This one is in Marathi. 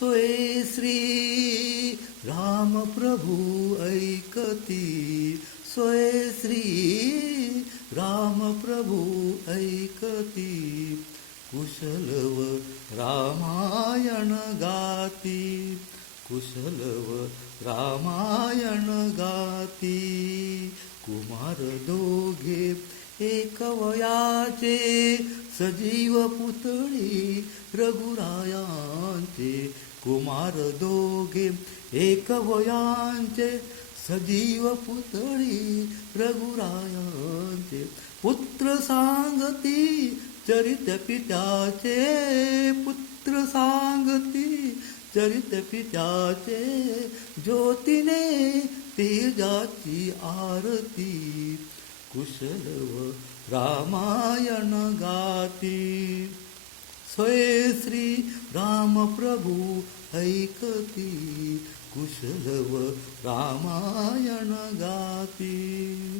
सोये श्री राम प्रभु ऐकती, सोये श्री राम प्रभु ऐकती, कुशलव रामायण गाती, कुशलव रामायण गाती. कुमार दोघे एक वयाचे, सजीव पुतळी रघुरायांचे. कुमार दोघे एक वयांचे, सजीव पुतळी रघुरायांचे. पुत्र सांगती चरित पित्याचे, पुत्र सांगती चरित पित्याचे. ज्योतीने तेजाची आरती, कुशलव रामायण गाती. सोये श्री राम प्रभु ऐकती, कुशलव रामायण गाती.